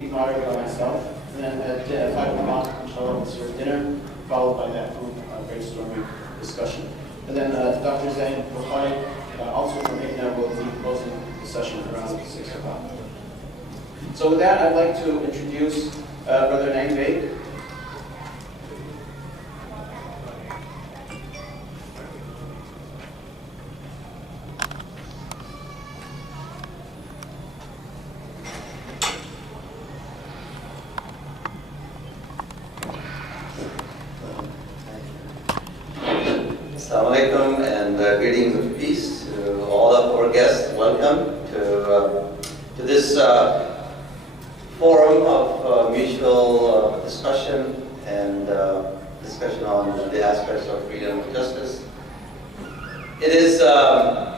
Moderate by myself, and then at 5 o'clock, inshallah, we'll serve dinner, followed by that group brainstorming discussion. And then Dr. Zain Bukhari, also from IGNA, will be closing the session around 6 o'clock. So with that, I'd like to introduce Brother Naim Bey. Assalamu alaikum and greetings of peace to all of our guests. Welcome to this forum of mutual discussion and discussion on the aspects of freedom and justice. It is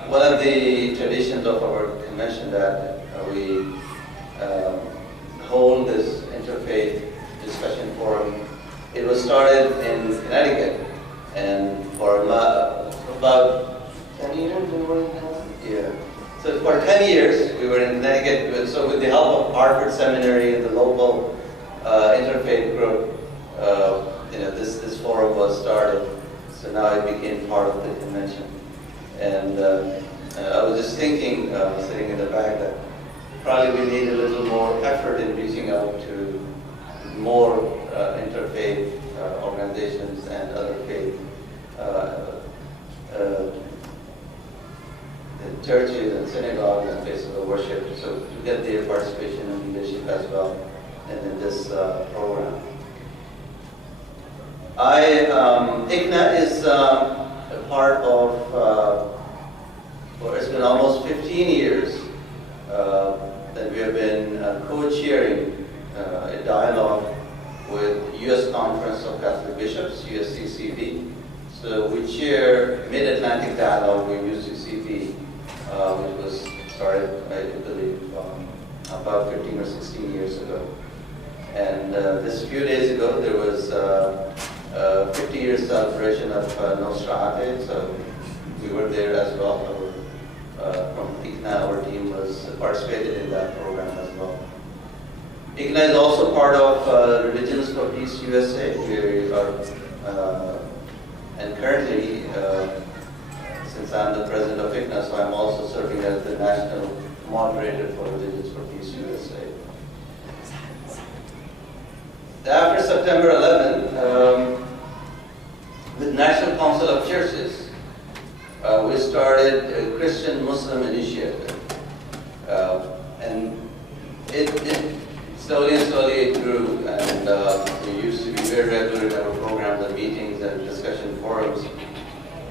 one of the traditions of our convention that we hold this interfaith discussion forum. It was started in Connecticut. And for about 10 years, we were in Connecticut? Yeah. So for 10 years, we were in Connecticut. So with the help of Harvard Seminary and the local interfaith group, this forum was started. So now it became part of the convention. And I was just thinking, sitting in the back, that probably we need a little more effort in reaching out to more interfaith organizations and other faith churches and synagogues and places of worship, so to get their participation and leadership as well in this program. IGNA is a part of, it's been almost 15 years that we have been co-chairing a dialogue with U.S. Conference of Catholic Bishops, USCCB. So we chair Mid-Atlantic Dialogue with USCCB, which was started, I believe, about 15 or 16 years ago. And this few days ago, there was a 50-year celebration of Nostra Aetate, so we were there as well. From IGNA, our team was participated in that program as well. IGNA is also part of Religions for Peace USA. We are, and currently, since I'm the president of IGNA, so I'm also serving as the national moderator for Religions for Peace USA. After September 11, with National Council of Churches, we started a Christian-Muslim initiative. And it slowly it grew, and we used to be very regular in our programs and meetings and discussion forums.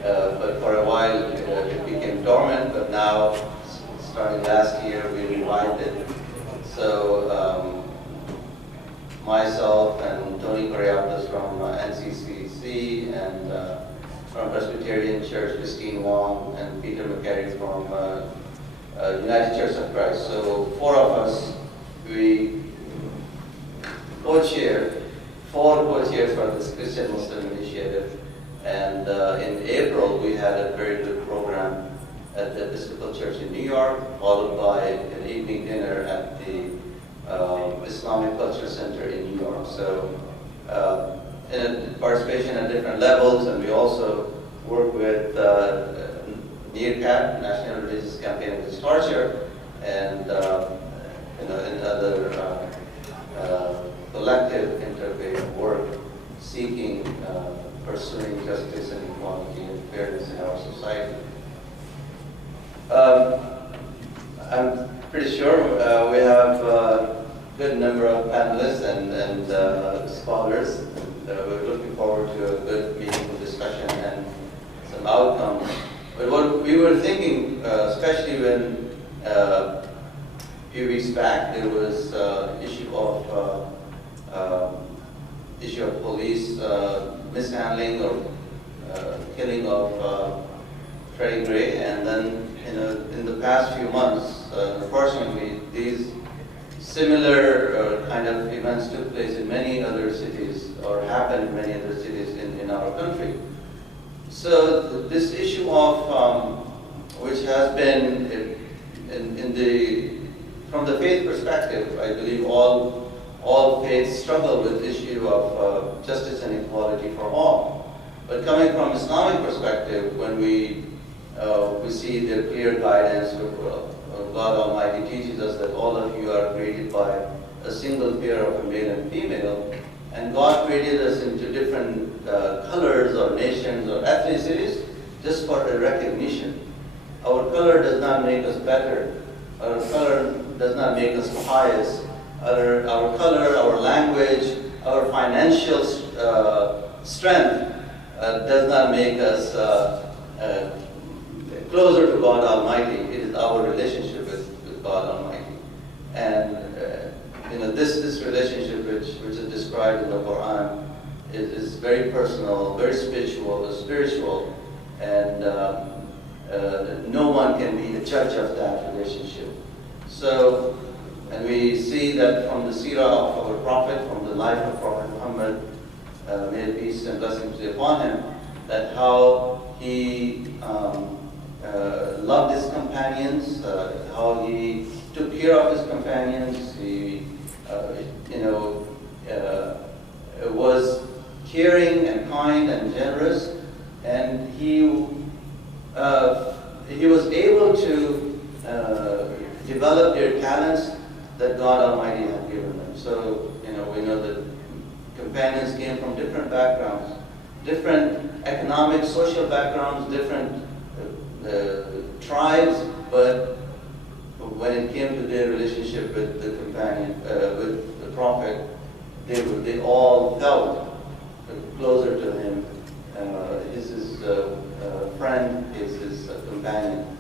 But for a while, it became dormant, but now, starting last year, we revived it. So, myself and Tony Correaptos from NCCC, and from Presbyterian Church, Christine Wong, and Peter McCary from United Church of Christ. So, 4 of us, we co-chair, 4 co-chairs for this Christian Muslim initiative. And in April, we had a very good program at the Episcopal Church in New York, followed by an evening dinner at the Islamic Culture Center in New York. So, in participation at different levels, and we also work with NERCAT, National Religious Campaign Against Torture, and in other collective interfaith work, seeking, pursuing justice and equality and fairness in our society. I'm pretty sure we have a good number of panelists and scholars. And, we're looking forward to a good, meaningful discussion and some outcomes. But what we were thinking, especially when a few weeks back there was issue of police mishandling or killing of Freddie Gray, and then in the past few months, unfortunately, these similar kind of events took place in many other cities, or happened in many other cities in our country. So this issue of which has been from from the faith perspective, I believe all faiths struggle with the issue of justice and equality for all. But coming from Islamic perspective, when we see the clear guidance, God Almighty teaches us that all of you are created by a single pair of a male and female, and God created us into different colors or nations or ethnicities just for a recognition. Our color does not make us better. Our color does not make us pious. Our color, our language, our financial strength does not make us closer to God Almighty. It is our relationship with God Almighty. And this relationship which is described in the Quran is very personal, very spiritual, and no one can be the judge of that relationship. So, and we see that from the seerah of our Prophet, from the life of Prophet Muhammad, may peace and blessings be upon him, that how he loved his companions, how he took care of his companions. He, was caring and kind and generous, and he was able to develop their talents that God Almighty had given them. So, we know that companions came from different backgrounds, different economic, social backgrounds, different tribes, but when it came to their relationship with the companion, with the Prophet, they all felt closer to him. He's his friend, he's his companion.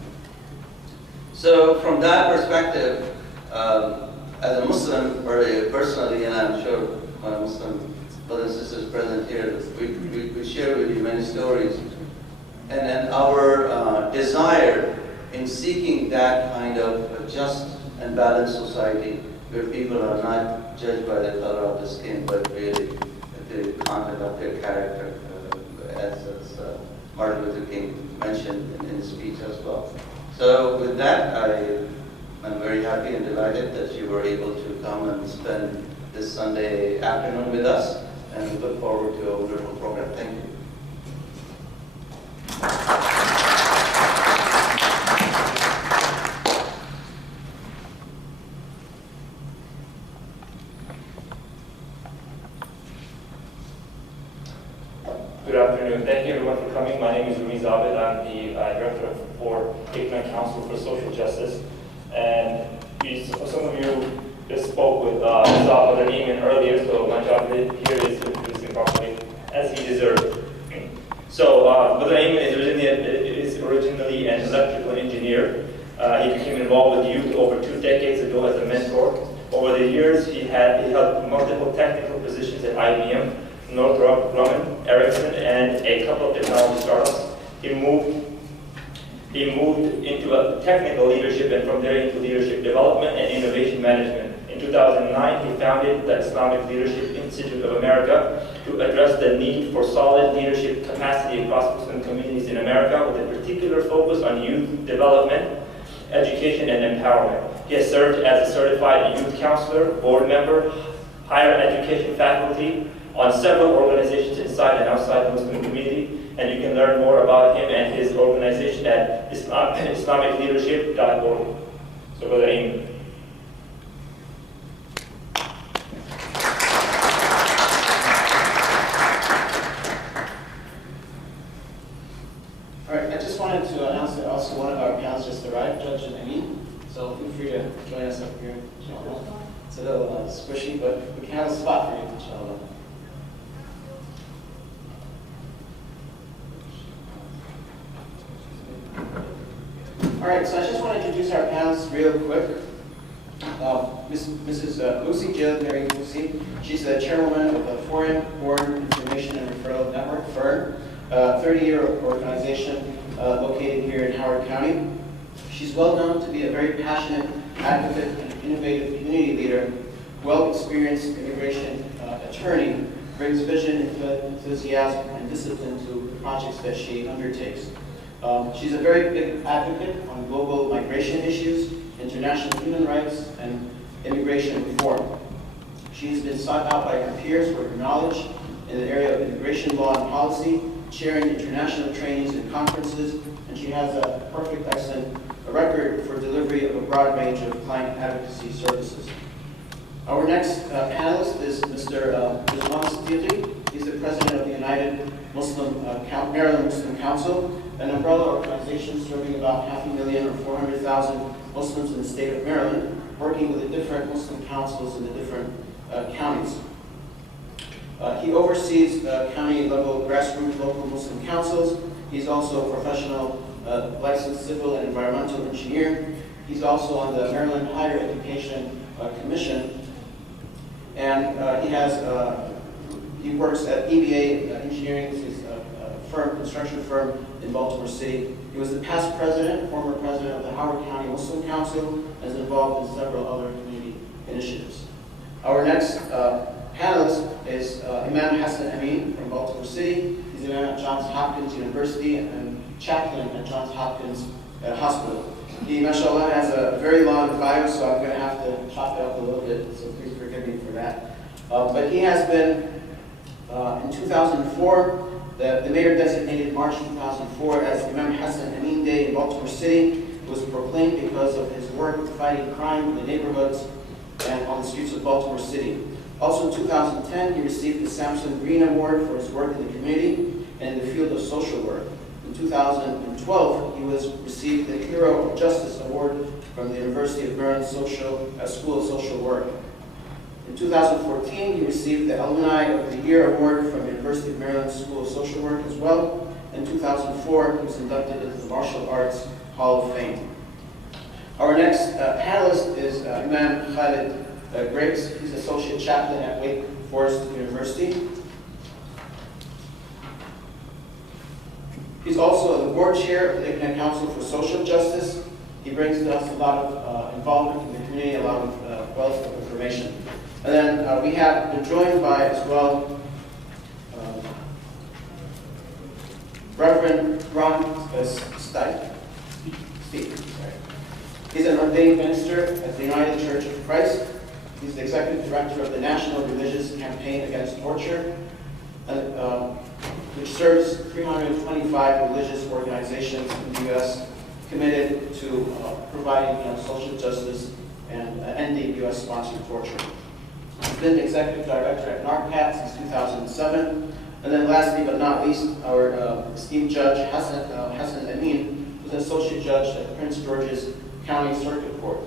So from that perspective, as a Muslim, very personally, and I'm sure my Muslim brothers and sisters present here, we share with you many stories. And then our desire in seeking that kind of just and balanced society where people are not judged by the color of the skin, but really the content of their character, as Martin Luther King mentioned in his speech as well. So with that, I'm very happy and delighted that you were able to come and spend this Sunday afternoon with us, and we look forward to a wonderful program. Thank you. Good afternoon. Thank you everyone for coming. My name is Rumi Zabed. I'm the director for ICNA Council for Social Justice. And some of you just spoke with Zabed Iman earlier, so my job here is to introduce him properly as he deserves. So Brother Iman is originally an electrical engineer. He became involved with youth over 2 decades ago as a mentor. Over the years, he held multiple technical positions at IBM, Northrop Grumman, Ericsson, and a couple of technology startups. He moved into a technical leadership, and from there into leadership development and innovation management. In 2009, he founded the Islamic Leadership Institute of America to address the need for solid leadership capacity across Muslim communities in America, with a particular focus on youth development, education, and empowerment. He has served as a certified youth counselor, board member, higher education faculty on several organizations inside and outside the Muslim community, and you can learn more about him and his organization at islamicleadership.org. So Brother Iman. All right, I just wanted to announce that also one of our panels just arrived, Judge Amin. So feel free to join us up here. It's a little squishy, but we can have a spot for you, inshallah. All right, so I just want to introduce our panelists real quick. Mrs. Lucy Jill Mary Lucy. She's the chairwoman of the Foreign Born Information and Referral Network, FERN, a 30-year organization located here in Howard County. She's well known to be a very passionate advocate and innovative community leader, well-experienced immigration attorney, brings vision, enthusiasm, and discipline to the projects that she undertakes. She's a very big advocate on global migration issues, international human rights, and immigration reform. She has been sought out by her peers for her knowledge in the area of immigration law and policy, chairing international trainings and conferences, and she has a perfect, excellent record for delivery of a broad range of client advocacy services. Our next panelist is Mr. Rizwan Siddiqui. He's the president of the United Maryland Muslim Council, an umbrella organization serving about 500,000 or 400,000 Muslims in the state of Maryland, working with the different Muslim councils in the different counties. He oversees county-level grassroots local Muslim councils. He's also a professional licensed civil and environmental engineer. He's also on the Maryland Higher Education Commission. And he works at EBA Engineering, which is a construction firm in Baltimore City. He was the past president, former president of the Howard County Muslim Council, and is involved in several other community initiatives. Our next panelist is Imam Hassan Amin from Baltimore City. He's Imam at Johns Hopkins University and chaplain at Johns Hopkins Hospital. He, mashallah, has a very long bio, so I'm going to have to chop it up a little bit, so please forgive me for that. But he has been, in 2004, the mayor designated March 2004 as Imam Hassan Amin Day in Baltimore City. It was proclaimed because of his work fighting crime in the neighborhoods and on the streets of Baltimore City. Also in 2010, he received the Samson Green Award for his work in the community and in the field of social work. In 2012, he received the Hero of Justice Award from the University of Maryland School of Social Work. In 2014, he received the Alumni of the Year Award from the University of Maryland School of Social Work as well. In 2004, he was inducted into the Martial Arts Hall of Fame. Our next panelist is Imam Khalid Griggs. He's Associate Chaplain at Wake Forest University. He's also the board chair of the ICNA Council for Social Justice. He brings to us a lot of involvement in the community, a lot of wealth of information. And then we have been joined by, as well, Reverend Ron Steve. He's an ordained minister at the United Church of Christ. He's the executive director of the National Religious Campaign Against Torture, which serves 325 religious organizations in the U.S. committed to providing social justice and ending U.S.-sponsored torture. He's been the executive director at NARCAT since 2007. And then lastly but not least, our esteemed judge, Hassan Amin, was an associate judge at Prince George's County Circuit Court.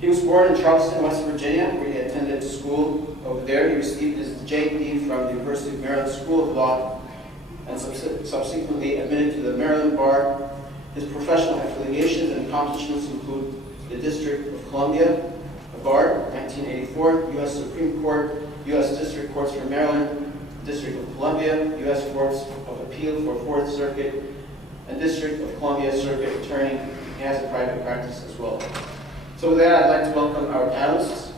He was born in Charleston, West Virginia, where he attended school over there. He received his JD from the University of Maryland School of Law and subsequently admitted to the Maryland Bar. His professional affiliations and accomplishments include the District of Columbia Bar, 1984, U.S. Supreme Court, U.S. District Courts for Maryland, District of Columbia, U.S. Courts of Appeal for 4th Circuit, and District of Columbia Circuit Attorney. He has a private practice as well. So with that, I'd like to welcome our panelists.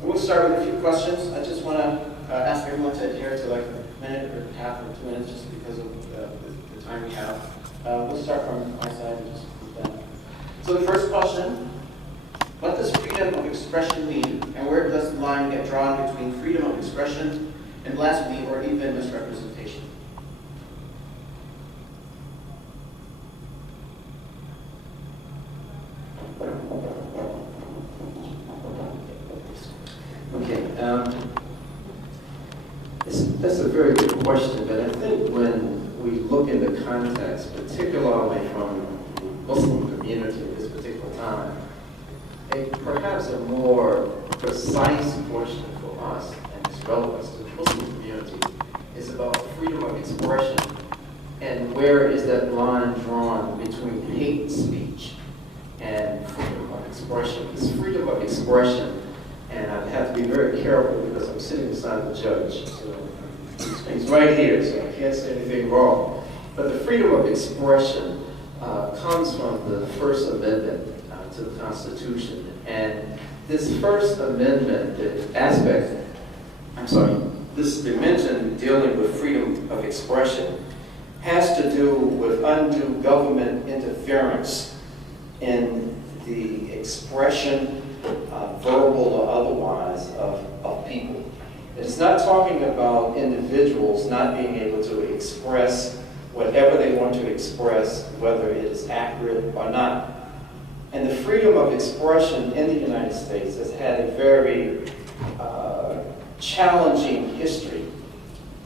We'll start with a few questions. I just want to ask everyone to adhere to like a minute or half or 2 minutes just because of the time we have. We'll start from my side and just move down. So the first question, what does freedom of expression mean, and where does the line get drawn between freedom of expression and blasphemy or even misrepresentation? Okay, that's a very good question, but I think when we look in the context, particularly from the Muslim community at this particular time, perhaps a more precise question for us and its relevance to the Muslim community is about freedom of expression and where is that line drawn between hate speech and freedom of expression. It's freedom of expression, and I have to be very careful because I'm sitting beside the judge, so he's right here, so I can't say anything wrong. But the freedom of expression comes from the First Amendment to the Constitution, and this First Amendment this dimension dealing with freedom of expression has to do with undue government interference in the expression, verbal or otherwise, of people. It's not talking about individuals not being able to express whatever they want to express, whether it is accurate or not. And the freedom of expression in the United States has had a very challenging history,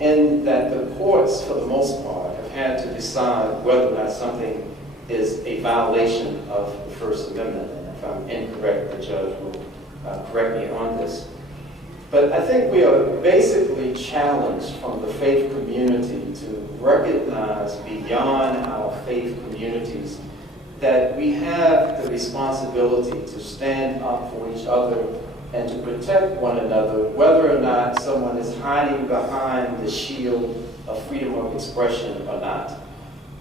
in that the courts, for the most part, have had to decide whether or not something is a violation of the First Amendment. And if I'm incorrect, the judge will correct me on this. But I think we are basically challenged from the faith community to recognize beyond our faith communities that we have the responsibility to stand up for each other and to protect one another, whether or not someone is hiding behind the shield of freedom of expression or not.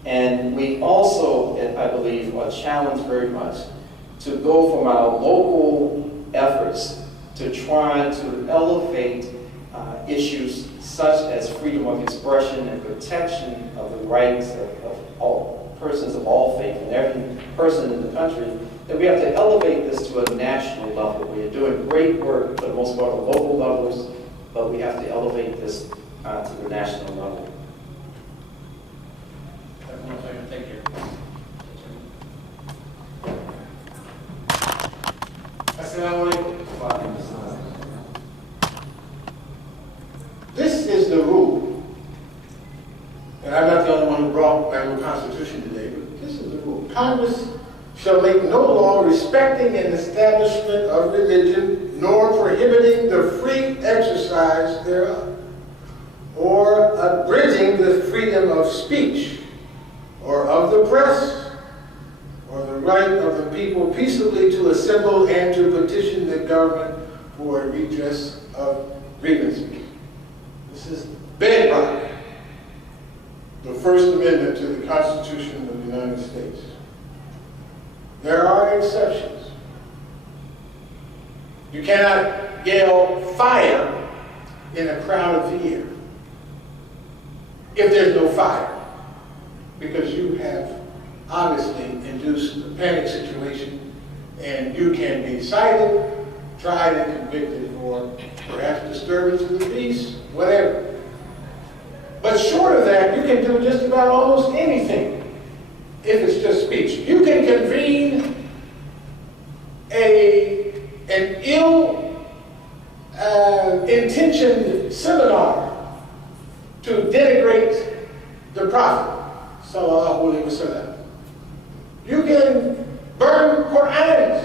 And we also, I believe, are challenged very much to go from our local efforts to try to elevate issues such as freedom of expression and protection of the rights of all persons of all faith and every person in the country, that we have to elevate this to a national level. We are doing great work for the most part at local levels, but we have to elevate this to the national level. Thank you. Assalamu alaikum. This is the rule. And I'm not the only one who brought my new Constitution today, but this is the rule. Congress shall make no law respecting an establishment of religion, nor prohibiting the free exercise thereof, or abridging the freedom of speech, or of the press, or the right of the people peaceably to assemble and to petition the government for a redress of grievances. This is bedrock, the First Amendment to the Constitution of the United States. There are exceptions. You cannot yell fire in a crowded theater if there's no fire, because you have obviously induced a panic situation, and you can be cited, tried, and convicted for perhaps disturbance of the peace, whatever. But short of that, you can do just about almost anything if it's just speech. You can convene an ill-intentioned seminar to denigrate the Prophet, sallallahu alaihi wasallam. You can burn Qur'ans.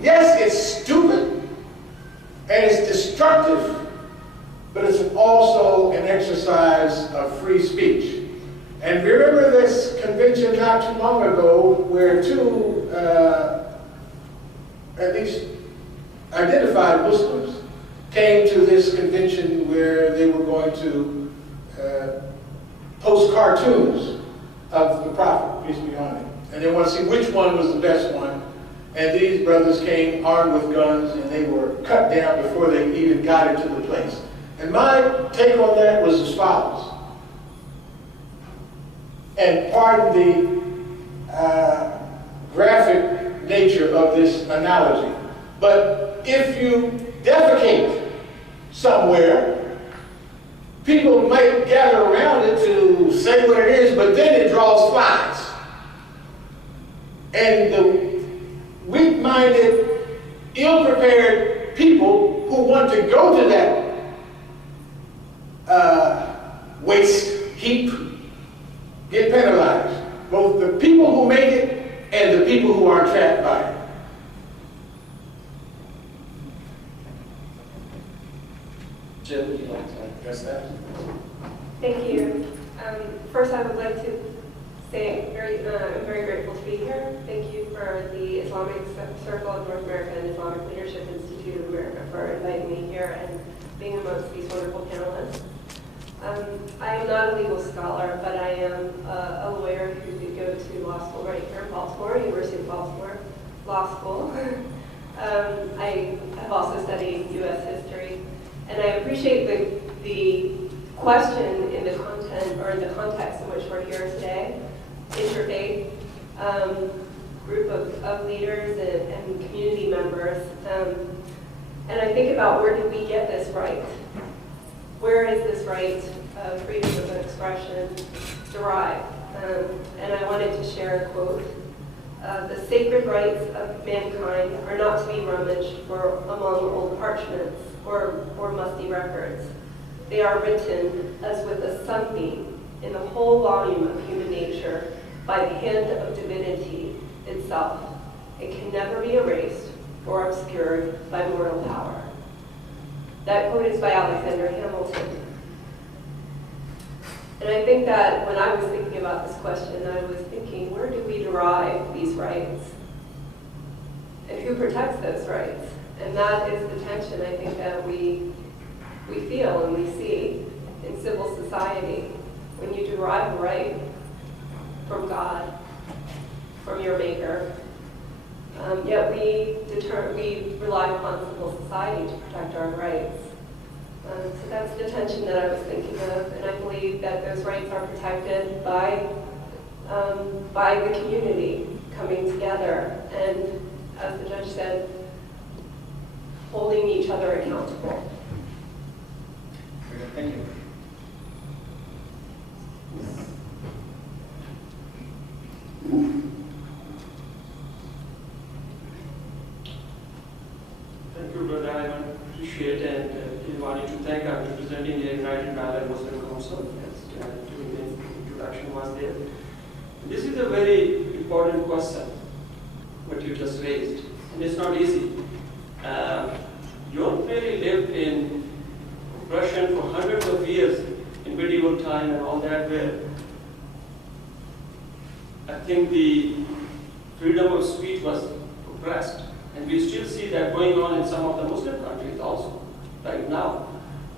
Yes, it's stupid and it's destructive, but it's also an exercise of free speech. And remember this convention not too long ago where two, at least identified Muslims, came to this convention where they were going to post cartoons of the Prophet, peace be on him. And they want to see which one was the best one. And these brothers came armed with guns, and they were cut down before they even got into the place. And my take on that was as follows. And pardon the graphic nature of this analogy, but if you defecate somewhere, people might gather around it to say what it is, but then it draws flies. And the weak-minded, ill-prepared people who want to go to that waste heap get penalized. Both the people who make it and the people who are trapped by it. Jill, would you like to address that? Thank you. First, I would like to say I'm very grateful to be here. Thank you for the Islamic Circle of North America and Islamic Leadership Institute of America for inviting me here and being amongst these wonderful panelists. I am not a legal scholar, but I am a lawyer who did go to law school right here in Baltimore, University of Baltimore Law School. I have also studied U.S. history, and I appreciate the question in the context content or in the context in which we're here today, interfaith group of leaders and community members. And I think about, where did we get this right? Where is this right of freedom of expression derived? And I wanted to share a quote. The sacred rights of mankind are not to be rummaged for among old parchments or musty records. They are written as with a sunbeam in the whole volume of human nature by the hand of divinity itself. It can never be erased or obscured by mortal power. That quote is by Alexander Hamilton. And I think that when I was thinking about this question, I was thinking, where do we derive these rights? And who protects those rights? And that is the tension, I think, that we feel and we see in civil society. When you derive a right from God, from your maker, yet we rely upon civil society to protect our rights. So that's the tension that I was thinking of, and I believe that those rights are protected by the community coming together and, as the judge said, holding each other accountable. Thank you. Thank you, Brother. I appreciate and wanted to thank our representing the United Malay Muslim Council during the introduction was there. This is a very important question, what you just raised, and it's not easy. You don't really live in oppression for hundreds of years in medieval time and all that, where I think the freedom of speech was oppressed. And we still see that going on in some of the Muslim countries also, right now.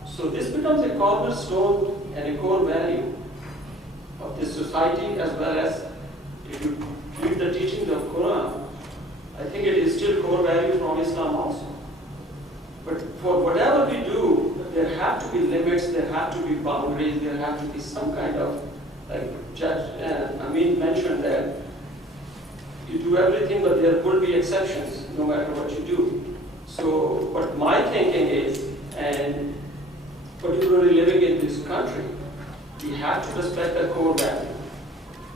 So this becomes a cornerstone and a core value of this society, as well as, if you read the teachings of Quran, I think it is still core value from Islam also. But for whatever we do, there have to be limits, there have to be boundaries, there have to be some kind of, like Judge Amin mentioned, that you do everything, but there will be exceptions no matter what you do. So what my thinking is, and particularly living in this country, we have to respect the core value.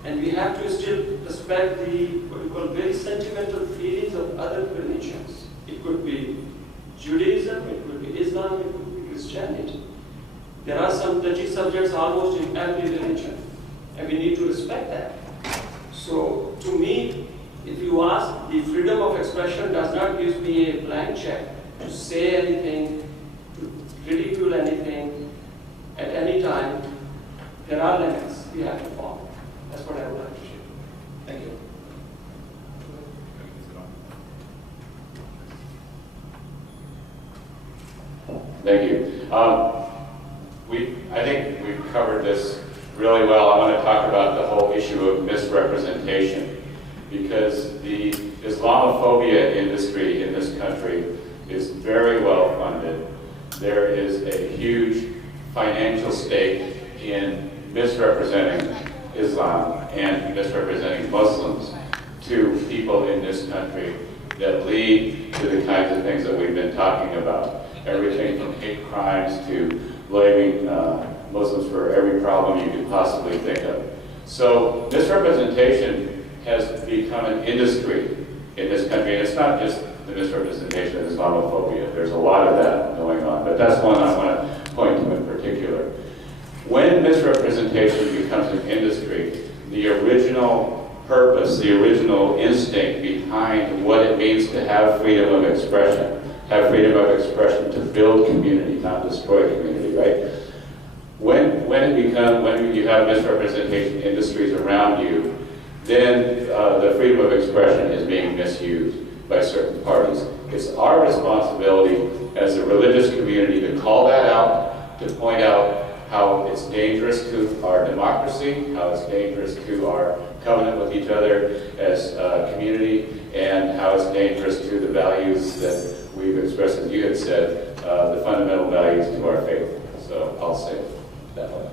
And we have to still respect the, what we call, very sentimental feelings of other religions. It could be Judaism, it could be Islam, it could be Christianity. There are some touchy subjects almost in every religion, and we need to respect that. So to me, if you ask, the freedom of expression does not give me a blank check to say anything, to ridicule anything at any time. There are limits we have to follow. That's what I would like to share. Thank you. Thank you. I think we've covered this really well. I want to talk about the whole issue of misrepresentation, because the Islamophobia industry in this country is very well funded. There is a huge financial stake in misrepresenting Islam and misrepresenting Muslims to people in this country that lead to the kinds of things that we've been talking about. Everything from hate crimes to blaming Muslims for every problem you could possibly think of. So misrepresentation has become an industry in this country, and it's not just the misrepresentation of Islamophobia. There's a lot of that going on, but that's one I want to point to in particular. When misrepresentation becomes an industry, the original purpose, the original instinct behind what it means to have freedom of expression to build community, not destroy community, right? When you have misrepresentation industries around you, then the freedom of expression is being misused by certain parties. It's our responsibility as a religious community to call that out, to point out how it's dangerous to our democracy, how it's dangerous to our covenant with each other as a community, and how it's dangerous to the values that we've expressed, as you had said, the fundamental values to our faith. So I'll say it that way.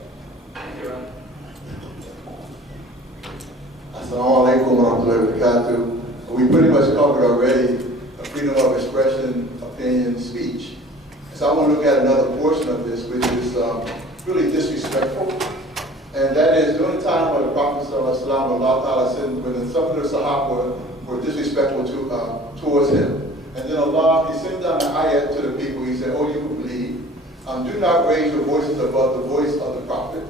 you, Ron. Assalamu alaikum wa rahmatullahi wa barakatuh. We pretty much covered already freedom of expression, opinion, speech. So I want to look at another portion of this, which is really disrespectful. And that is during the time of the Prophet ﷺ, Allah Ta'ala said when some of the Sahaba were disrespectful towards him. And then Allah, He sent down an ayat to the people. He said, "Oh, you who believe, do not raise your voices above the voice of the Prophet,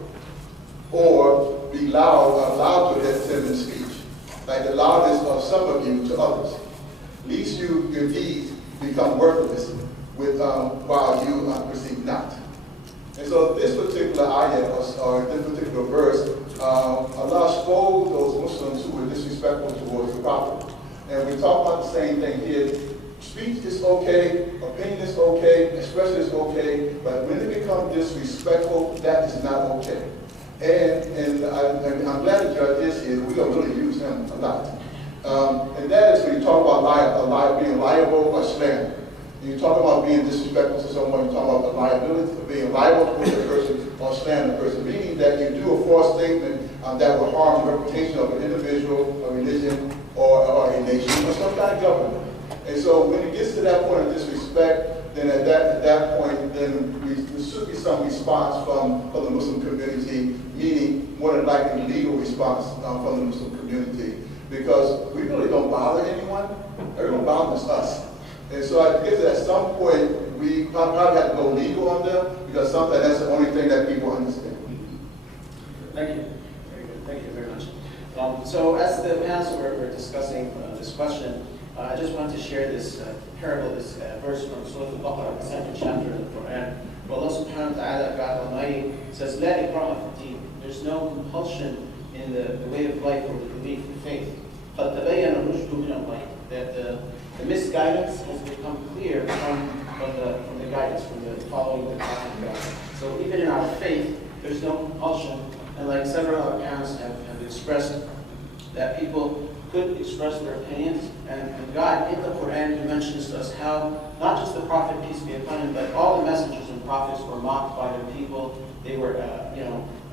or be loud to him in speech, like the loudest of some of you to others. Lest your deeds become worthless while you perceive not." And so this particular ayat, or this particular verse, Allah scolded those Muslims who were disrespectful towards the Prophet. And we talk about the same thing here. Speech is okay, opinion is okay, expression is okay, but when it becomes disrespectful, that is not okay. And I'm glad the judge is here. We're going to really use him a lot. And that is when you talk about being liable or slander. You talk about being disrespectful to someone, you talk about the liability of being liable towards a person or slander a person, meaning that you do a false statement that will harm the reputation of an individual, a religion, or a nation, or some kind of government. And so when it gets to that point of disrespect, then at that point, then there should be some response from the Muslim community, meaning more than likely legal response from the Muslim community. Because we really don't bother anyone. Everyone bothers us. And so I guess at some point, we probably have to go legal on them, because sometimes that's the only thing that people understand. Thank you. Very good. Thank you very much. So as the panelists were discussing this question, I just wanted to share this parable, this verse from Surah Al-Baqarah, the second chapter of the Quran, where Allah subhanahu wa ta'ala, God Almighty, says, "La ikraha fi din." There's no compulsion in the way of life or the belief in faith. قَدْ تَبَيَّنَ الرُّشْدُ مِنَ الْغَيِّ. That the misguidance has become clear from the guidance, from the following the path of God. So even in our faith, there's no compulsion. And like several other parents have expressed, that people could express their opinions. And God, in the Quran, He mentions to us how not just the Prophet, peace be upon him, but all the messengers and prophets were mocked by their people. They were,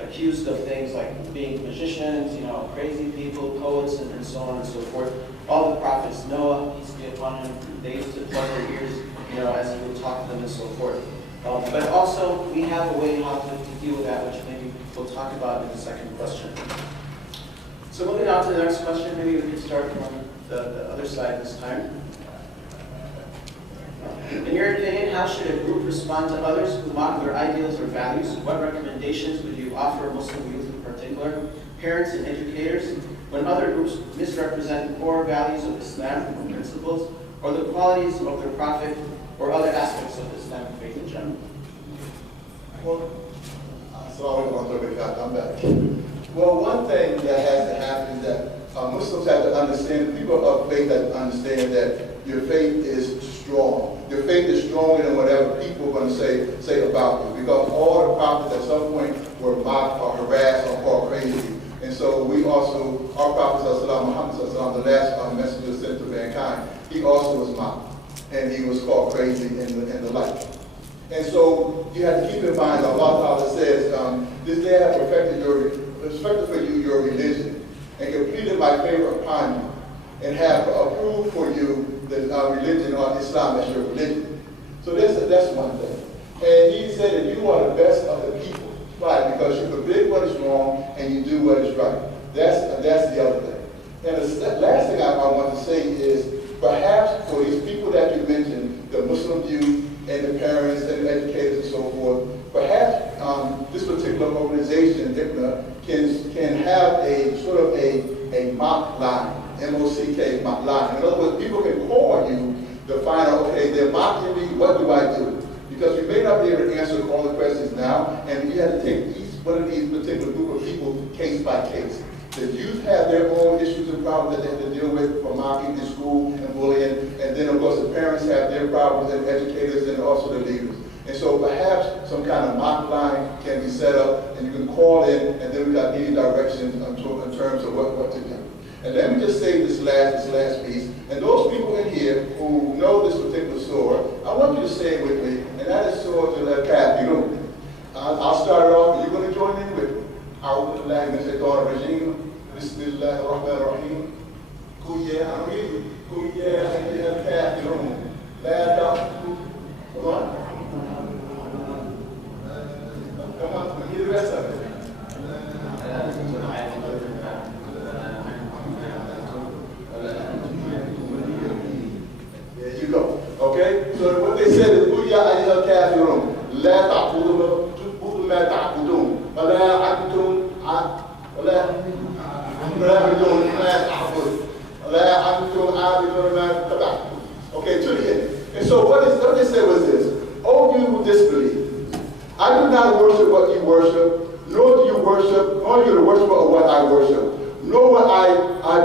accused of things like being magicians, crazy people, poets, and so on and so forth. All the prophets, Noah, peace be upon him, they used to plug their ears, as he would talk to them and so forth. But also, we have a way how to deal with that, which maybe we'll talk about in the second question. So moving on to the next question, maybe we can start from the other side this time. In your opinion, how should a group respond to others who mock their ideals or values? What recommendations would you offer Muslim youth in particular, parents and educators, when other groups misrepresent core values of Islam or principles, or the qualities of their Prophet, or other aspects of Islamic faith in general? Well, I'm back. Well, one thing that has to happen is that Muslims have to understand, people of faith have to understand that your faith is strong. Your faith is stronger than whatever people are going to say about you, because all the prophets at some point were mocked or harassed or called crazy. And so we also, our Prophet Muhammad, the last messenger sent to mankind, he also was mocked, and he was called crazy and the like. And so you have to keep in mind that Allah Ta'ala says, this day I have perfected for you your religion, and completed my favor upon you, and have approved for you the religion or Islam as your religion. So that's one thing. And he said that you are the best of the people. Why? Because you forbid what is wrong and you do what is right. That's the other thing. And the last thing I want to say is, perhaps for these people that you mentioned, the Muslim youth and the parents and the educators and so forth, perhaps this particular organization, ICNA, can have a sort of a mock line, M-O-C-K, mock line. In other words, people can call you to find out, okay, they're mocking me, what do I do? Because we may not be able to answer all the questions now, and you have to take each one of these particular group of people case by case. The youth have their own issues and problems that they have to deal with for mocking in school and bullying, and then of course the parents have their problems, and educators, and also the leaders. And so perhaps some kind of mock line can be set up, and you can call in, and then we got any directions in terms of what to do. And let me just say this last piece. And those people in here who know this particular surah, I want you to say it with me, and that is Surah Al-Kafirun. I'll start it off, and you're going to join in with me. you, who yeah, and yeah, pass your own. Last out, come on. Come on, give me the rest of it. There you go. Okay? So what they said is, Booyah, I just have your own. Last out, who the matter, who do. But I do, okay, to the end. And so what they said was this: "Oh, you who disbelieve, I do not worship what you worship, nor do you worship, nor are you the worshiper of what I worship, nor will I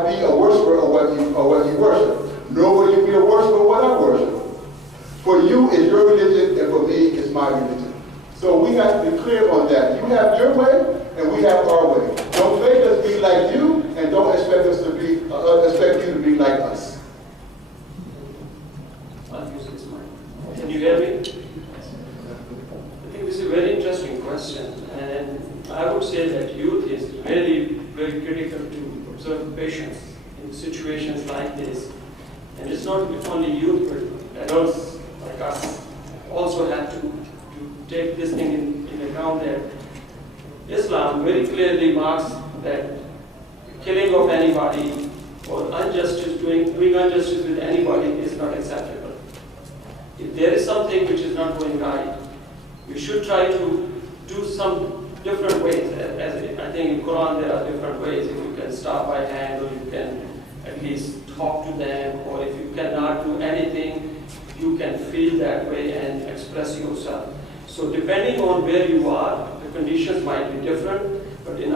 be a worshiper of what you worship, nor will you be a worshiper of what I worship. For you is your religion, and for me is my religion." So we have to be clear on that. You have your way, and we have our way. Don't make us be like you, and don't expect us to be expect you to be like us. Can you hear me? I think this is a very interesting question, and I would say that youth is really very critical to observe patience in situations like this. And it's not only youth, but adults like us also have to take this thing in account that Islam very clearly marks that killing of anybody or doing injustice with anybody is not acceptable. If there is something which is not going right, we should try to do some different ways. As I think in Quran there are different ways. If you can stop by hand, or you can at least talk to them, or if you cannot do anything, you can feel that way and express yourself. So depending on where you are, the conditions might be different, but in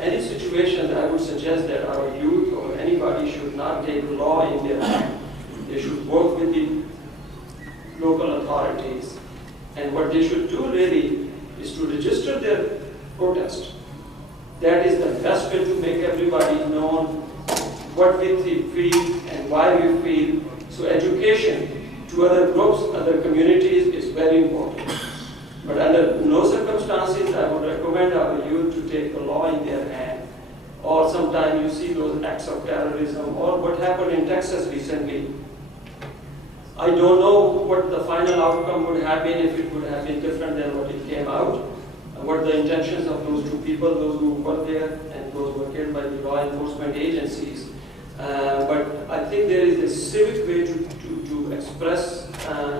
any situations, I would suggest that our youth or anybody should not take law in their hand. They should work with the local authorities. And what they should do really is to register their protest. That is the best way to make everybody know what we feel and why we feel. So education to other groups, other communities is very important. But under no circumstances I would recommend our youth to take the law in their hand. Or sometimes you see those acts of terrorism, or what happened in Texas recently. I don't know what the final outcome would have been, if it would have been different than what it came out, and what the intentions of those two people, those who were there and those who were killed by the law enforcement agencies. But I think there is a civic way to express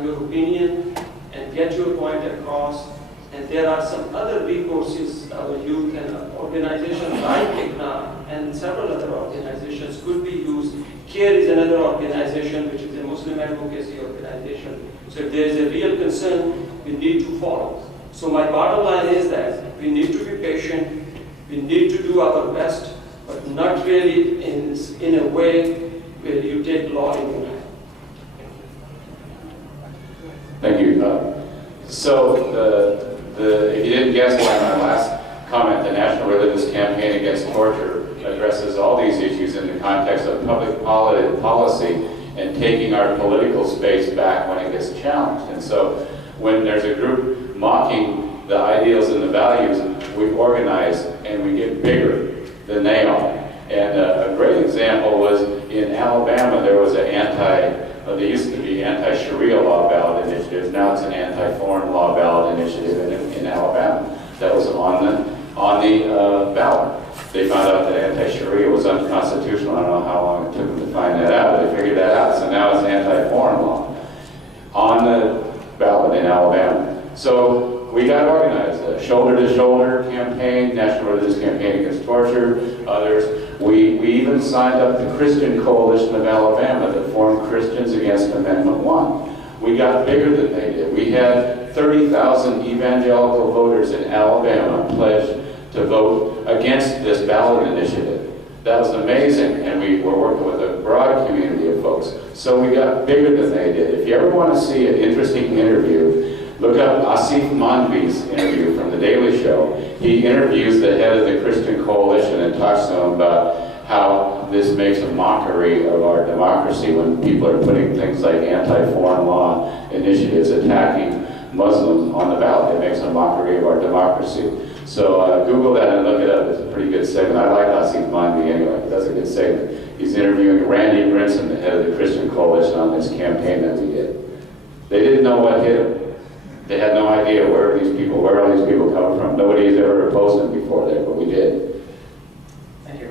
your opinion and get your point across. And there are some other recourses our youth and organizations like ICNA and several other organizations could be used. CARE is another organization which is a Muslim advocacy organization. So if there is a real concern, we need to follow. So my bottom line is that we need to be patient, we need to do our best, but not really in a way where you take law in your hand. Thank you. So if you didn't guess by my last comment, the National Religious Campaign Against Torture addresses all these issues in the context of public policy and taking our political space back when it gets challenged. And so when there's a group mocking the ideals and the values, we organize and we get bigger than they are. And a great example was in Alabama, there was an there used to be anti-Sharia law ballot initiative. Now it's an anti-foreign law ballot initiative in Alabama that was on the ballot. They found out that anti-Sharia was unconstitutional. I don't know how long it took them to find that out, but they figured that out. So now it's anti-foreign law on the ballot in Alabama. So we got organized, a shoulder-to-shoulder campaign, National Religious Campaign Against Torture, others. We even signed up the Christian Coalition of Alabama that formed Christians Against Amendment 1. We got bigger than they did. We had 30,000 evangelical voters in Alabama pledged to vote against this ballot initiative. That was amazing, and we were working with a broad community of folks. So we got bigger than they did. If you ever want to see an interesting interview, look up Asif Mandvi's interview from The Daily Show. He interviews the head of the Christian Coalition and talks to him about how this makes a mockery of our democracy when people are putting things like anti-foreign law initiatives attacking Muslims on the ballot. It makes a mockery of our democracy. So Google that and look it up. It's a pretty good segment. I like Asif Mandvi anyway. He does a good segment. He's interviewing Randy Brinson, the head of the Christian Coalition, on this campaign that we did. They didn't know what hit him. They had no idea where all these people coming from. Nobody has ever opposed them before there, but we did. Thank you.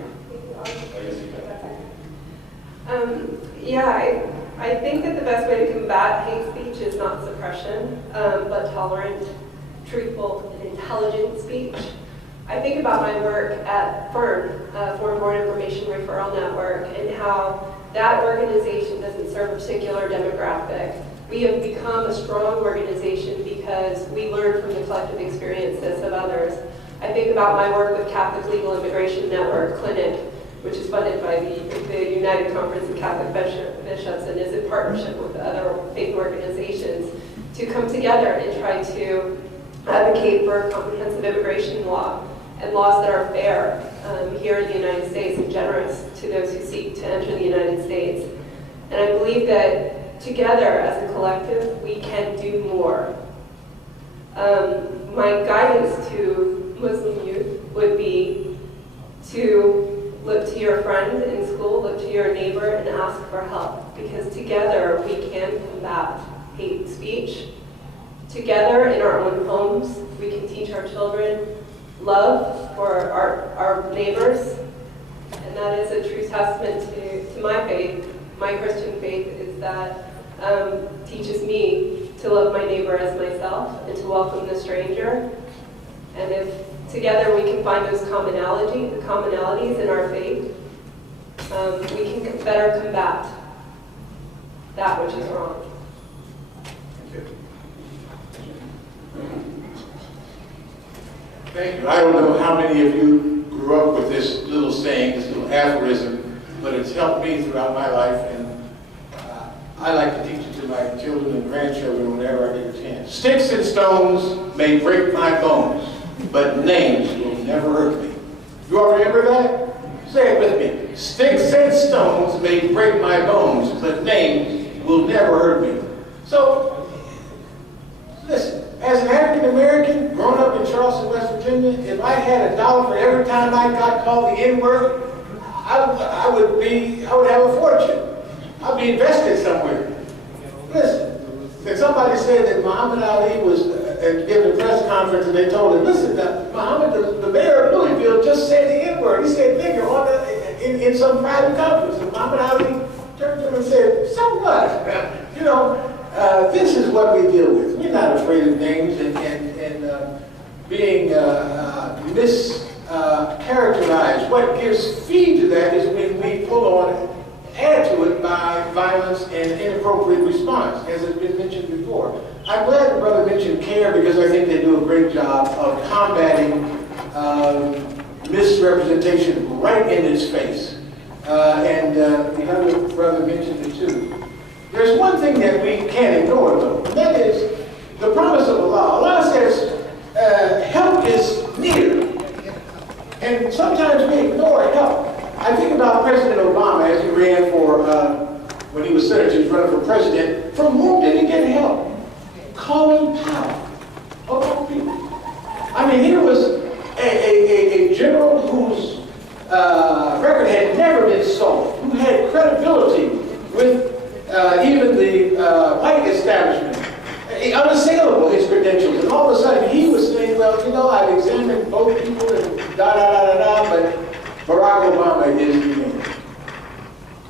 Yeah, I think that the best way to combat hate speech is not suppression, but tolerant, truthful, and intelligent speech. I think about my work at FIRN, Foreign Born Information Referral Network, and how that organization doesn't serve a particular demographic. We have become a strong organization because we learn from the collective experiences of others. I think about my work with Catholic Legal Immigration Network Clinic, which is funded by the United Conference of Catholic Bishops and is in partnership with other faith organizations to come together and try to advocate for comprehensive immigration law and laws that are fair here in the United States and generous to those who seek to enter the United States. And I believe that together as a collective, we can do more. My guidance to Muslim youth would be to look to your friend in school, look to your neighbor, and ask for help. Because together we can combat hate speech. Together in our own homes, we can teach our children love for our neighbors. And that is a true testament to my faith. My Christian faith is that teaches me to love my neighbor as myself and to welcome the stranger. And if together we can find those commonalities in our faith, we can better combat that which is wrong. Thank you. I don't know how many of you grew up with this little saying, this little aphorism, but it's helped me throughout my life, and I like to teach it to my children and grandchildren whenever I get a chance. Sticks and stones may break my bones, but names will never hurt me. You all remember that? Say it with me. Sticks and stones may break my bones, but names will never hurt me. So, listen, as an African American, growing up in Charleston, West Virginia, if I had $1 for every time I got called the N-word, I would have a fortune. I'd be invested somewhere. Listen, somebody said that Muhammad Ali was giving a press conference and they told him, listen, Muhammad, the mayor of Louisville just said the N-word. He said, nigger, in some private conference. And Muhammad Ali turned to him and said, so what? You know, this is what we deal with. We're not afraid of names and being mischaracterized. What gives feed to that is when we pull on, add to it by violence and inappropriate response, as has been mentioned before. I'm glad the brother mentioned CARE because I think they do a great job of combating misrepresentation right in its face. And the other brother mentioned it too. There's one thing that we can't ignore though, and that is the promise of Allah. Allah says help is near, and sometimes we ignore help. I think about President Obama as he ran for, when he was senator, he was running for president. From whom did he get help? Colin Powell, of all people. I mean, here was a general whose record had never been sold, who had credibility with even the white establishment. Unassailable, his credentials. And all of a sudden, he was saying, well, you know, I've examined both people and da-da-da-da-da, but Barack Obama is the man.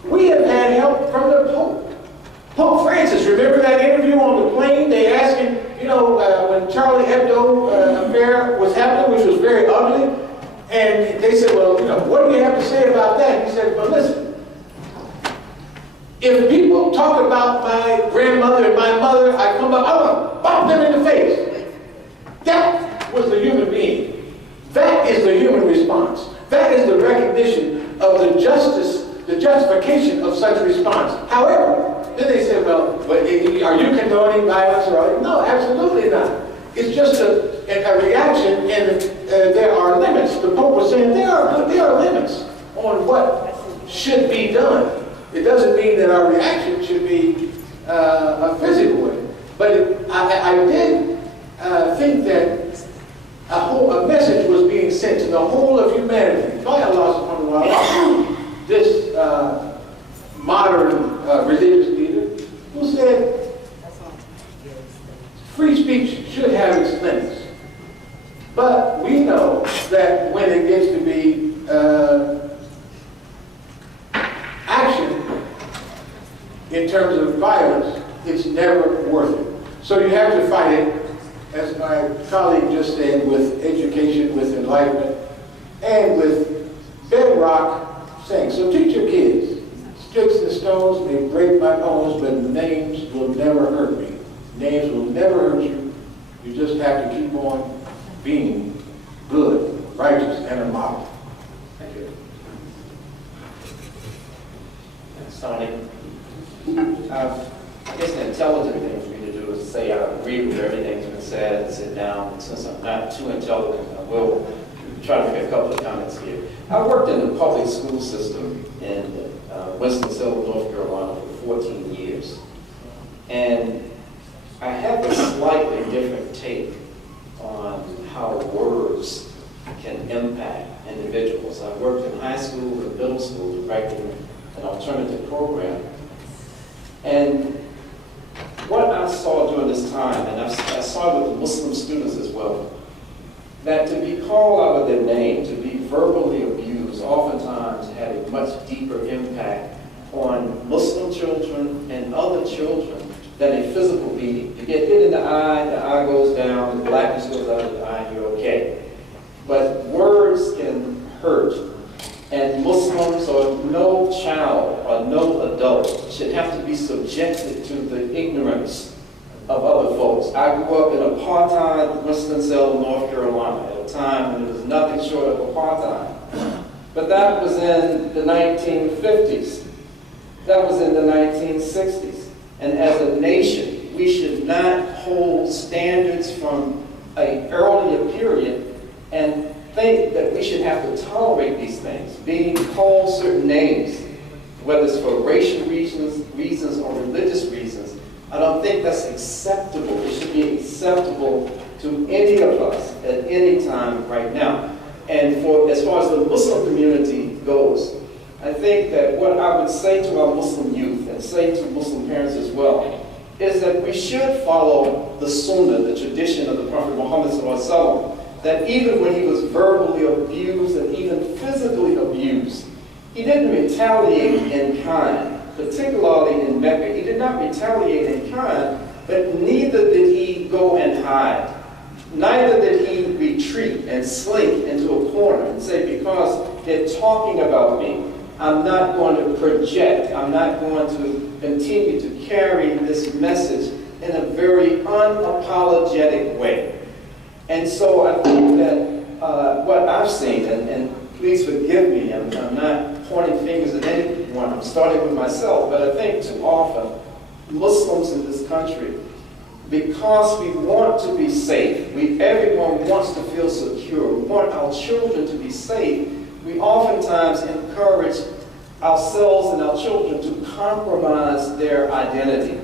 We have had help from the Pope. Pope Francis, remember that interview on the plane? They asked him, you know, when Charlie Hebdo affair was happening, which was very ugly, and they said, well, you know, what do you have to say about that? He said, well, listen, if people talk about my grandmother and my mother, I come up, I want to bump them in the face. That was the human being. That is the human response. That is the recognition of the justice, the justification of such response. However, then they said, well, but are you condoning violence? Or no, absolutely not. It's just a reaction, and there are limits. The Pope was saying there are limits on what should be done. It doesn't mean that our reaction should be a physical one. But I did think that a message was being sent to the whole of humanity by Allah subhanahu wa ta'ala. This modern religious leader who said free speech should have its limits. But we know that when it gets to be action in terms of violence, it's never worth it. So you have to fight it, as my colleague just said, with education, with enlightenment, and with bedrock saying. So teach your kids, sticks and stones may break my bones, but names will never hurt me. Names will never hurt you. You just have to keep on being good, righteous, and a model. Thank you. Sonny, I guess the intelligent thing for me to do is say I agree with everything that's been said and sit down. And since I'm not too intelligent, I will try to make a couple of comments here. I worked in the public school system in Winston-Salem, North Carolina for 14 years. And I have a slightly different take on how words can impact individuals. I worked in high school and middle school directing an alternative program. And what I saw during this time, and I saw it with Muslim students as well, that to be called out of their name, to be verbally abused, oftentimes had a much deeper impact on Muslim children and other children than a physical beating. You get hit in the eye goes down, the blackness goes out of the eye, and you're okay. But words can hurt. And Muslims or no child or no adult should have to be subjected to the ignorance of other folks. I grew up in apartheid, Winston-Salem, North Carolina, at a time when there was nothing short of apartheid. But that was in the 1950s. That was in the 1960s. And as a nation, we should not hold standards from an earlier period and think that we should have to tolerate these things, being called certain names, whether it's for racial reasons or religious reasons. I don't think that's acceptable. It should be acceptable to any of us at any time right now. And as far as the Muslim community goes, I think that what I would say to our Muslim youth and say to Muslim parents as well is that we should follow the Sunnah, the tradition of the Prophet Muhammad ﷺ, that even when he was verbally abused and even physically abused, he didn't retaliate in kind, particularly in Mecca. He did not retaliate in kind, but neither did he go and hide. Neither did he retreat and slink into a corner and say, because they're talking about me, I'm not going to project, I'm not going to continue to carry this message in a very unapologetic way. And so I think that what I've seen, and please forgive me, I'm not pointing fingers at anyone, I'm starting with myself, but I think too often Muslims in this country, because we want to be safe, everyone wants to feel secure, we want our children to be safe, we oftentimes encourage ourselves and our children to compromise their identity.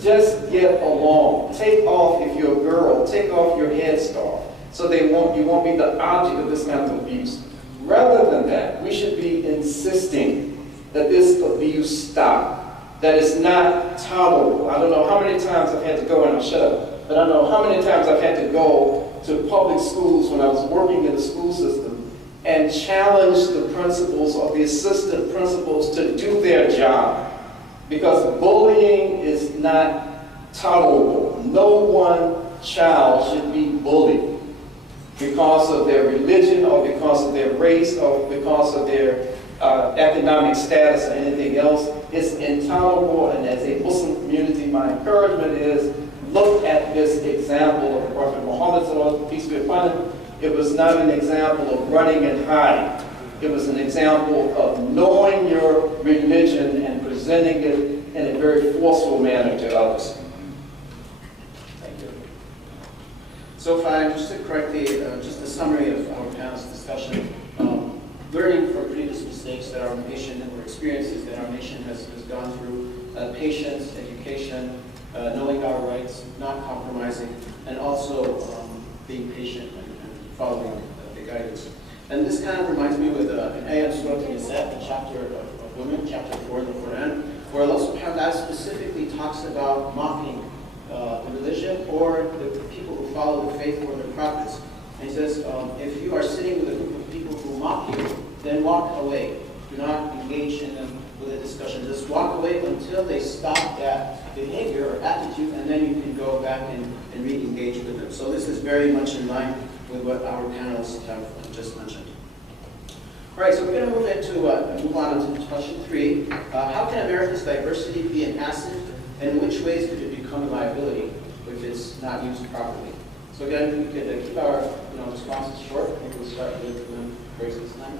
Just get along. Take off, if you're a girl, take off your headscarf so you won't be the object of this kind of abuse. Rather than that, we should be insisting that this abuse stop, that it's not tolerable. I don't know how many times I've had to go, and I'll shut up, but I know how many times I've had to go to public schools when I was working in the school system and challenge the principals or the assistant principals to do their job. Because bullying is not tolerable. No one child should be bullied because of their religion or because of their race or because of their economic status or anything else. It's intolerable, and as a Muslim community, my encouragement is look at this example of the Prophet Muhammad, peace be upon him. It was not an example of running and hiding. It was an example of knowing your religion and presenting it in a very forceful manner to others. Thank you. So far, just to correct just a summary of our panel's discussion, learning from previous mistakes that our nation or experiences that our nation has gone through, patience, education, knowing our rights, not compromising, and also being patient and following the guidance. And this kind of reminds me with an ayah of Surah An-Nisa, the chapter of women, chapter 4 in the Quran, where Allah subhanahu wa ta'ala specifically talks about mocking the religion or the people who follow the faith or the prophets. And he says, if you are sitting with a group of people who mock you, then walk away. Do not engage in them with a discussion. Just walk away until they stop that behavior or attitude, and then you can go back and re-engage with them. So this is very much in line with what our panelists have just mentioned. All right, so we're going to move on to question 3. How can America's diversity be an asset, and in which ways could it become a liability if it's not used properly? So again, we could keep our responses short. I think we'll start with Grace this time.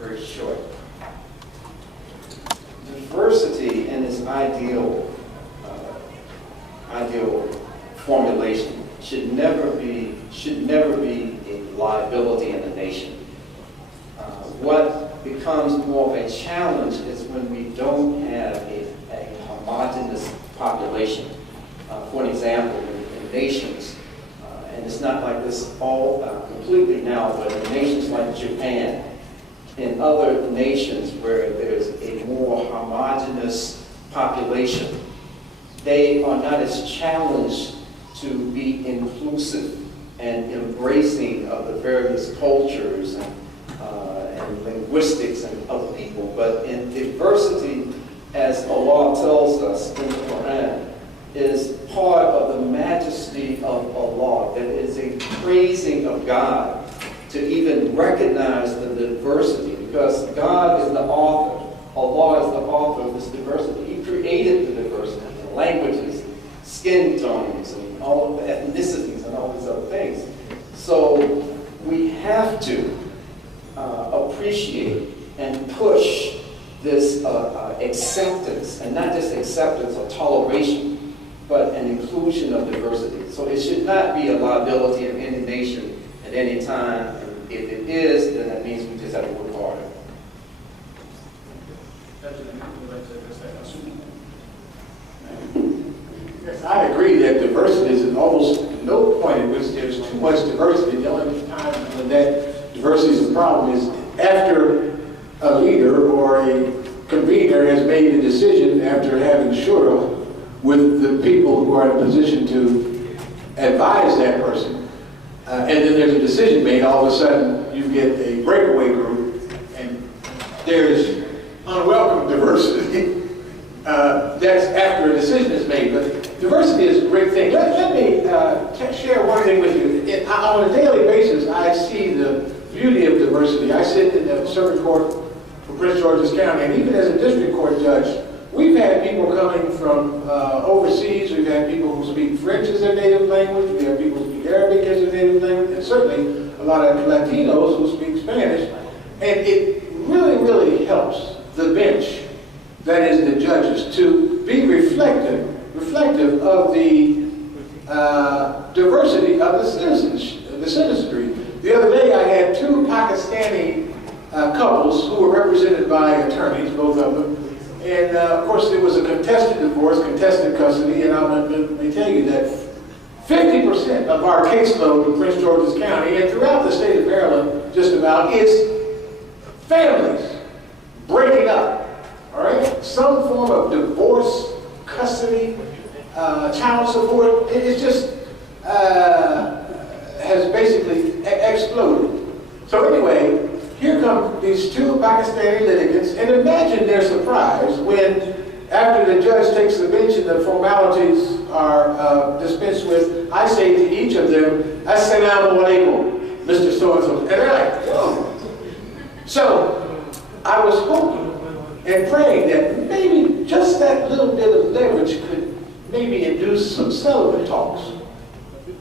Very short. Diversity in its ideal formulation should never be a liability in a nation. What becomes more of a challenge is when we don't have a homogeneous population. For an example, in nations, and it's not like this all completely now, but in nations like Japan, in other nations where there's a more homogeneous population, they are not as challenged to be inclusive and embracing of the various cultures and linguistics and other people. But in diversity, as Allah tells us in the Quran, is part of the majesty of Allah, that is a praising of God to even recognize the diversity, because God is the author, Allah is the author of this diversity. He created the diversity, the languages, skin tones, and all of the ethnicities and all these other things. So we have to appreciate and push this acceptance, and not just acceptance or toleration, but an inclusion of diversity. So it should not be a liability of any nation at any time. And if it is, then that means we just have to work harder. Yes, I agree that diversity is almost no point at which there's too much diversity. The only time when that diversity is a problem is after a leader or a convener has made a decision after having shura with the people who are in a position to advise that person. And then there's a decision made, all of a sudden you get a breakaway group and there's unwelcome diversity. That's after a decision is made. But diversity is a great thing. Let me share one thing with you. On a daily basis, I see the beauty of diversity. I sit in the circuit court for Prince George's County, and even as a district court judge, we've had people coming from overseas. We've had people who speak French as their native language. We have people who speak Arabic as their native language, and certainly a lot of Latinos who speak Spanish. And it really, really helps the bench, that is the judges, to be reflective of the diversity of the citizenry. The other day I had 2 Pakistani couples who were represented by attorneys, both of them. And of course there was a contested divorce, contested custody, and let me tell you that 50% of our caseload in Prince George's County and throughout the state of Maryland just about is families breaking up. All right? Some form of divorce, custody, child support. It's just has basically exploded. So anyway, here come these 2 Pakistani litigants, and imagine their surprise when, after the judge takes the bench and the formalities are dispensed with, I say to each of them, "Assalamu alaikum, Mr. So-and-so." And they're like, whoa. So I was hoping and praying that maybe just that little bit of leverage could maybe induce some settlement talks.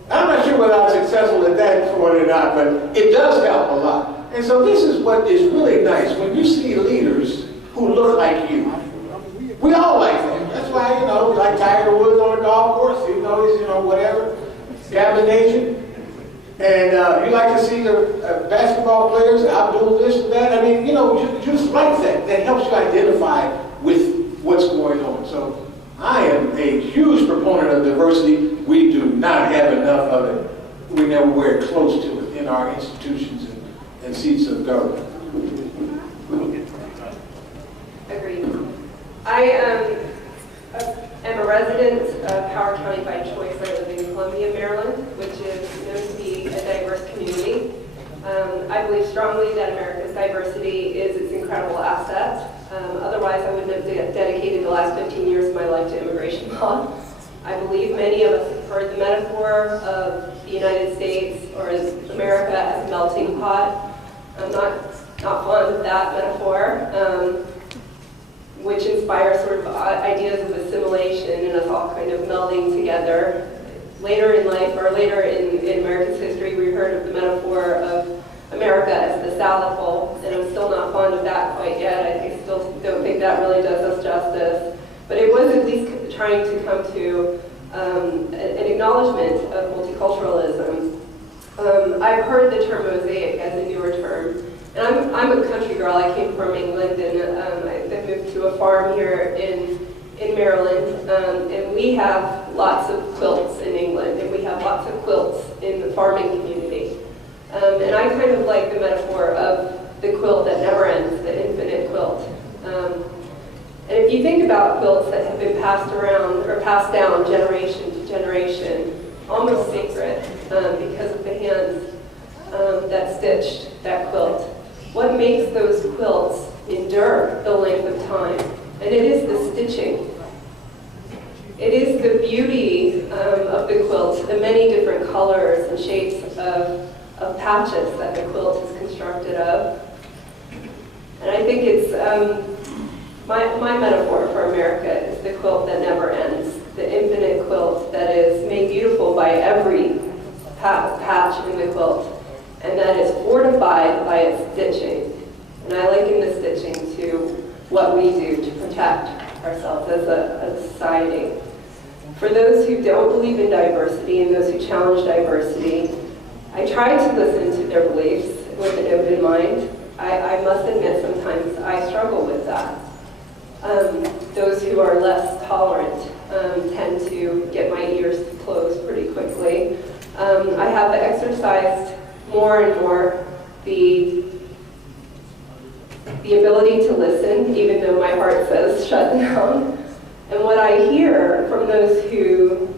I'm not sure whether I was successful at that point or not, but it does help a lot. And so this is what is really nice, when you see leaders who look like you. We all like them. That's why, we like Tiger Woods on the golf course, even though he's, whatever, Gambling Nation. And you like to see the basketball players outdo this and that. I mean, you just like that. That helps you identify with what's going on. So I am a huge proponent of diversity. We do not have enough of it. We never wear close to it in our institutions and seats of government. I am a resident of Howard County by choice. I live in Columbia, Maryland, which is known to be a diverse community. I believe strongly that America's diversity is its incredible asset. Otherwise, I wouldn't have dedicated the last 15 years of my life to immigration law. I believe many of us have heard the metaphor of the United States or as America as a melting pot. I'm not fond of that metaphor, which inspires sort of ideas of assimilation and us all kind of melding together. Later in life, or later in America's history, we heard of the metaphor of America as the Salad Bowl, and I'm still not fond of that quite yet. I still don't think that really does us justice. But it was at least trying to come to an acknowledgement of multiculturalism. I've heard the term mosaic as a newer term. And I'm a country girl. I came from England, and I moved to a farm here in Maryland. And we have lots of quilts in England, and we have lots of quilts in the farming community. And I kind of like the metaphor of the quilt that never ends, the infinite quilt. And if you think about quilts that have been passed around or passed down generation to generation, almost sacred because of the hands that stitched that quilt, what makes those quilts endure the length of time? And it is the stitching. It is the beauty of the quilt, the many different colors and shapes of patches that the quilt is constructed of. And I think it's my metaphor for America is the quilt that never ends, the infinite quilt that is made beautiful by every patch in the quilt, and that is fortified by its stitching. And I liken the stitching to what we do to protect ourselves as a society. For those who don't believe in diversity and those who challenge diversity, I try to listen to their beliefs with an open mind. I must admit sometimes I struggle with that. Those who are less tolerant tend to get my ears to close pretty quickly. I have exercised more and more the ability to listen, even though my heart says shut down. And what I hear from those who